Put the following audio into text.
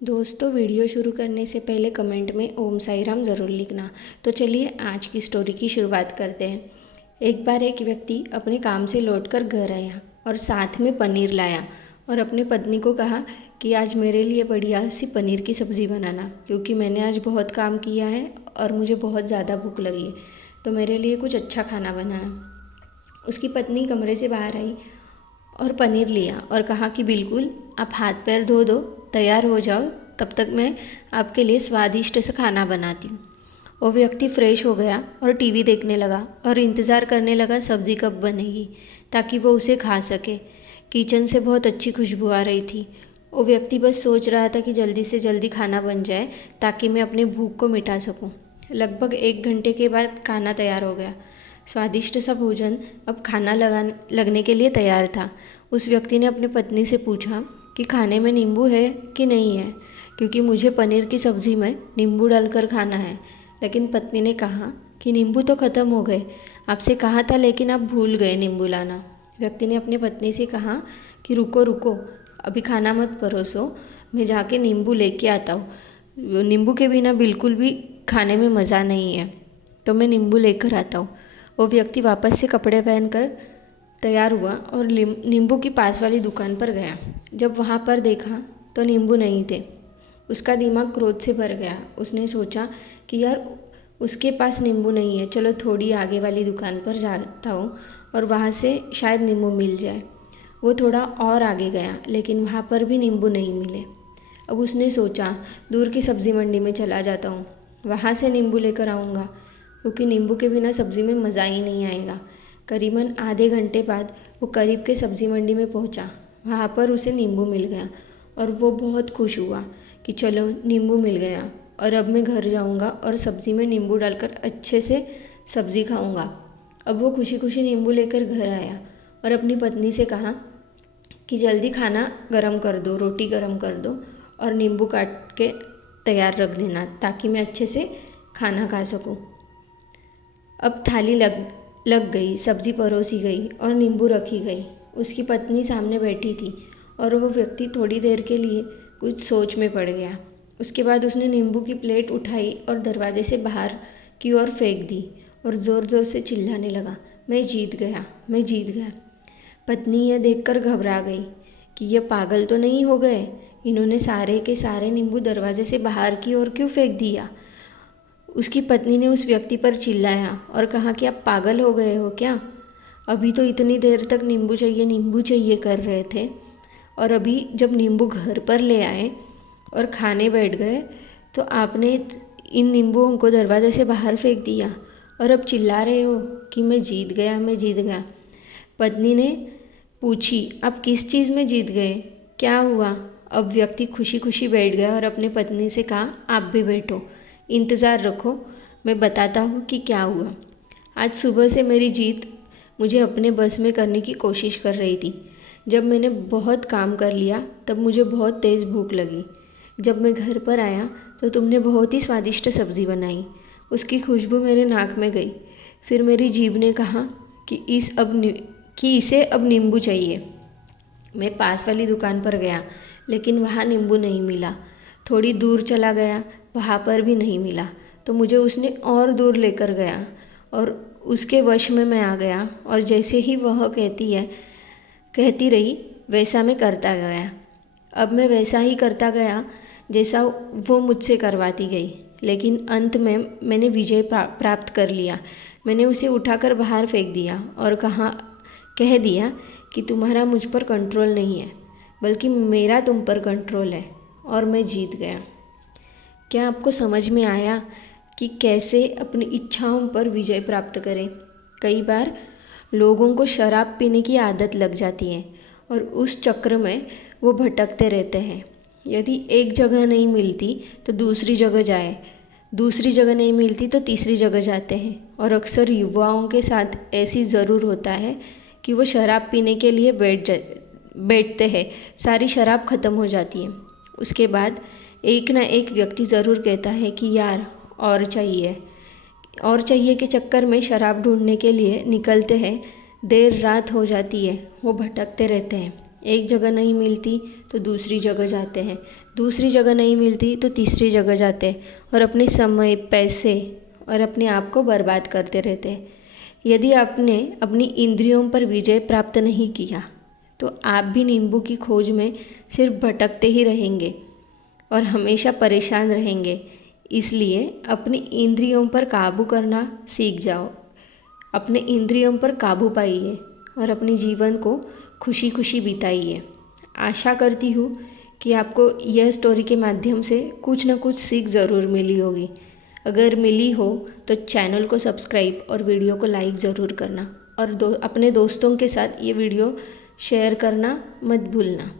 दोस्तों, वीडियो शुरू करने से पहले कमेंट में ओम साई राम ज़रूर लिखना। तो चलिए आज की स्टोरी की शुरुआत करते हैं। एक बार एक व्यक्ति अपने काम से लौटकर घर आया और साथ में पनीर लाया और अपनी पत्नी को कहा कि आज मेरे लिए बढ़िया सी पनीर की सब्ज़ी बनाना, क्योंकि मैंने आज बहुत काम किया है और मुझे बहुत ज़्यादा भूख लगी है, तो मेरे लिए कुछ अच्छा खाना बनाना। उसकी पत्नी कमरे से बाहर आई और पनीर लिया और कहा कि बिल्कुल, आप हाथ पैर धो दो, तैयार हो जाओ, तब तक मैं आपके लिए स्वादिष्ट सा खाना बनाती हूँ। वो व्यक्ति फ्रेश हो गया और टीवी देखने लगा और इंतज़ार करने लगा सब्ज़ी कब बनेगी ताकि वो उसे खा सके। किचन से बहुत अच्छी खुशबू आ रही थी। वो व्यक्ति बस सोच रहा था कि जल्दी से जल्दी खाना बन जाए ताकि मैं अपनी भूख को मिटा सकूं। लगभग 1 घंटे के बाद खाना तैयार हो गया। स्वादिष्ट सा भोजन अब खाना लगने के लिए तैयार था। उस व्यक्ति ने अपनी पत्नी से पूछा कि खाने में नींबू है कि नहीं है, क्योंकि मुझे पनीर की सब्ज़ी में नींबू डालकर खाना है। लेकिन पत्नी ने कहा कि नींबू तो ख़त्म हो गए, आपसे कहा था लेकिन आप भूल गए नींबू लाना। व्यक्ति ने अपनी पत्नी से कहा कि रुको रुको, अभी खाना मत परोसो, मैं जाके नींबू लेके आता हूँ। नींबू के बिना बिल्कुल भी खाने में मज़ा नहीं है, तो मैं नींबू लेकर आता हूँ। वो व्यक्ति वापस से कपड़े पहनकर तैयार हुआ और नींबू की पास वाली दुकान पर गया। जब वहाँ पर देखा तो नींबू नहीं थे। उसका दिमाग क्रोध से भर गया। उसने सोचा कि यार, उसके पास नींबू नहीं है, चलो थोड़ी आगे वाली दुकान पर जाता हूँ और वहाँ से शायद नींबू मिल जाए। वो थोड़ा और आगे गया, लेकिन वहाँ पर भी नींबू नहीं मिले। अब उसने सोचा दूर की सब्ज़ी मंडी में चला जाता हूँ, वहाँ से नींबू लेकर आऊँगा, क्योंकि नींबू के बिना सब्ज़ी में मज़ा ही नहीं आएगा। करीबन आधे घंटे बाद वो करीब के सब्ज़ी मंडी में पहुंचा। वहाँ पर उसे नींबू मिल गया और वो बहुत खुश हुआ कि चलो नींबू मिल गया और अब मैं घर जाऊंगा और सब्ज़ी में नींबू डालकर अच्छे से सब्ज़ी खाऊंगा। अब वो खुशी खुशी नींबू लेकर घर आया और अपनी पत्नी से कहा कि जल्दी खाना गरम कर दो, रोटी गरम कर दो और नींबू काट के तैयार रख देना ताकि मैं अच्छे से खाना खा सकूं। अब थाली लग गई, सब्ज़ी परोसी गई और नींबू रखी गई। उसकी पत्नी सामने बैठी थी और वो व्यक्ति थोड़ी देर के लिए कुछ सोच में पड़ गया। उसके बाद उसने नींबू की प्लेट उठाई और दरवाजे से बाहर की ओर फेंक दी और ज़ोर ज़ोर से चिल्लाने लगा, मैं जीत गया, मैं जीत गया। पत्नी यह देखकर घबरा गई कि ये पागल तो नहीं हो गए, इन्होंने सारे के सारे नींबू दरवाजे से बाहर की ओर क्यों फेंक दिया। उसकी पत्नी ने उस व्यक्ति पर चिल्लाया और कहा कि आप पागल हो गए हो क्या? अभी तो इतनी देर तक नींबू चाहिए कर रहे थे, और अभी जब नींबू घर पर ले आए और खाने बैठ गए तो आपने इन नींबुओं को दरवाजे से बाहर फेंक दिया और अब चिल्ला रहे हो कि मैं जीत गया, मैं जीत गया। पत्नी ने पूछी, आप किस चीज़ में जीत गए, क्या हुआ? अब व्यक्ति खुशी खुशी बैठ गया और अपनी पत्नी से कहा, आप भी बैठो, इंतज़ार रखो, मैं बताता हूँ कि क्या हुआ। आज सुबह से मेरी जीत मुझे अपने बस में करने की कोशिश कर रही थी। जब मैंने बहुत काम कर लिया तब मुझे बहुत तेज़ भूख लगी। जब मैं घर पर आया तो तुमने बहुत ही स्वादिष्ट सब्ज़ी बनाई। उसकी खुशबू मेरे नाक में गई। फिर मेरी जीभ ने कहा कि इसे अब नींबू चाहिए। मैं पास वाली दुकान पर गया, लेकिन वहाँ नींबू नहीं मिला। थोड़ी दूर चला गया, वहाँ पर भी नहीं मिला, तो मुझे उसने और दूर लेकर गया और उसके वश में मैं आ गया और जैसे ही वह कहती रही वैसा मैं करता गया। अब मैं वैसा ही करता गया जैसा वो मुझसे करवाती गई, लेकिन अंत में मैंने विजय प्राप्त कर लिया। मैंने उसे उठाकर बाहर फेंक दिया और कह दिया कि तुम्हारा मुझ पर कंट्रोल नहीं है, बल्कि मेरा तुम पर कंट्रोल है, और मैं जीत गया। क्या आपको समझ में आया कि कैसे अपनी इच्छाओं पर विजय प्राप्त करें? कई बार लोगों को शराब पीने की आदत लग जाती है और उस चक्र में वो भटकते रहते हैं। यदि एक जगह नहीं मिलती तो दूसरी जगह जाए, दूसरी जगह नहीं मिलती तो तीसरी जगह जाते हैं। और अक्सर युवाओं के साथ ऐसी ज़रूर होता है कि वो शराब पीने के लिए बैठते हैं, सारी शराब ख़त्म हो जाती है। उसके बाद एक ना एक व्यक्ति ज़रूर कहता है कि यार और चाहिए, और चाहिए के चक्कर में शराब ढूंढने के लिए निकलते हैं। देर रात हो जाती है, वो भटकते रहते हैं। एक जगह नहीं मिलती तो दूसरी जगह जाते हैं, दूसरी जगह नहीं मिलती तो तीसरी जगह जाते हैं और अपने समय, पैसे और अपने आप को बर्बाद करते रहते हैं। यदि आपने अपनी इंद्रियों पर विजय प्राप्त नहीं किया तो आप भी नींबू की खोज में सिर्फ भटकते ही रहेंगे और हमेशा परेशान रहेंगे। इसलिए अपनी इंद्रियों पर काबू करना सीख जाओ, अपने इंद्रियों पर काबू पाइए और अपने जीवन को खुशी खुशी बिताइए। आशा करती हूँ कि आपको यह स्टोरी के माध्यम से कुछ न कुछ सीख ज़रूर मिली होगी। अगर मिली हो तो चैनल को सब्सक्राइब और वीडियो को लाइक ज़रूर करना और अपने दोस्तों के साथ ये वीडियो शेयर करना मत भूलना।